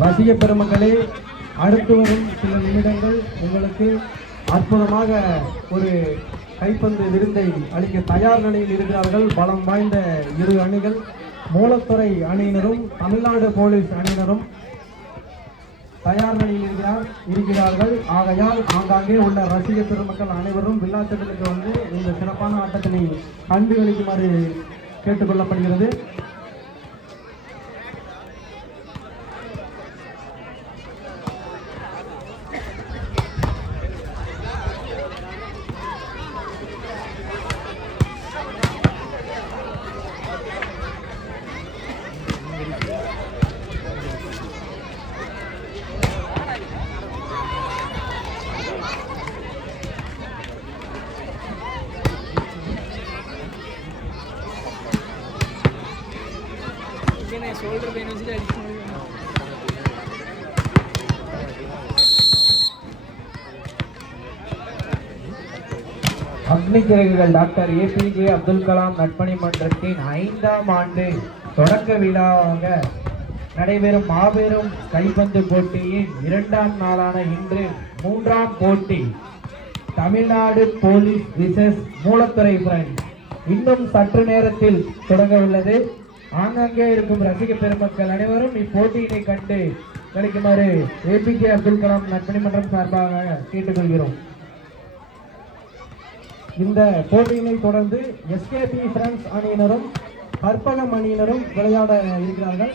ரசிக பெருமக்களே, அடுத்து வரும் சில நிமிடங்கள் உங்களுக்கு அற்புதமாக ஒரு கைப்பந்து விருந்தை அளிக்க தயார் நிலையில் இருக்கிறார்கள். பலம் வாய்ந்த இரு அணிகள், மூலத்துறை அணியினரும் தமிழ்நாடு போலீஸ் அணியினரும் தயார் நிலையில் இருக்கிறார்கள். ஆகையால் ஆங்காங்கே உள்ள ரசிக பெருமக்கள் அனைவரும் வில்லாத்தலுக்கு வந்து இந்த சிறப்பான ஆட்டத்தினை கண்டுகளிக்குமாறு கேட்டுக்கொள்ளப்படுகிறது. அக்னிச்சிறகுகள் டாக்டர் ஏபிஜே அப்துல் கலாம் நட்பணி மன்றத்தின் 5ஆம் ஆண்டு தொடக்க விழாவாக நடைபெறும் மாபெரும் கைப்பந்து போட்டியின் 2ஆம் நாளான இன்று 3ஆம் போட்டி Tamil Nadu police versus Moolathurai friends இன்னும் சற்று நேரத்தில் தொடங்க உள்ளது. ஆங்காங்கே இருக்கும் ரசிக பெருமக்கள் அனைவரும் இப்போட்டியினை கண்டு கிடைக்குமாறு ஏபிஜே அப்துல் கலாம் நட்பணி மன்றம் சார்பாக கேட்டுக்கொள்கிறோம். இந்த போட்டியினை தொடர்ந்து எஸ்கேபி ஃப்ரெண்ட்ஸ் அணியினரும் கற்பகம் அணியினரும் விளையாட இருக்கிறார்கள்.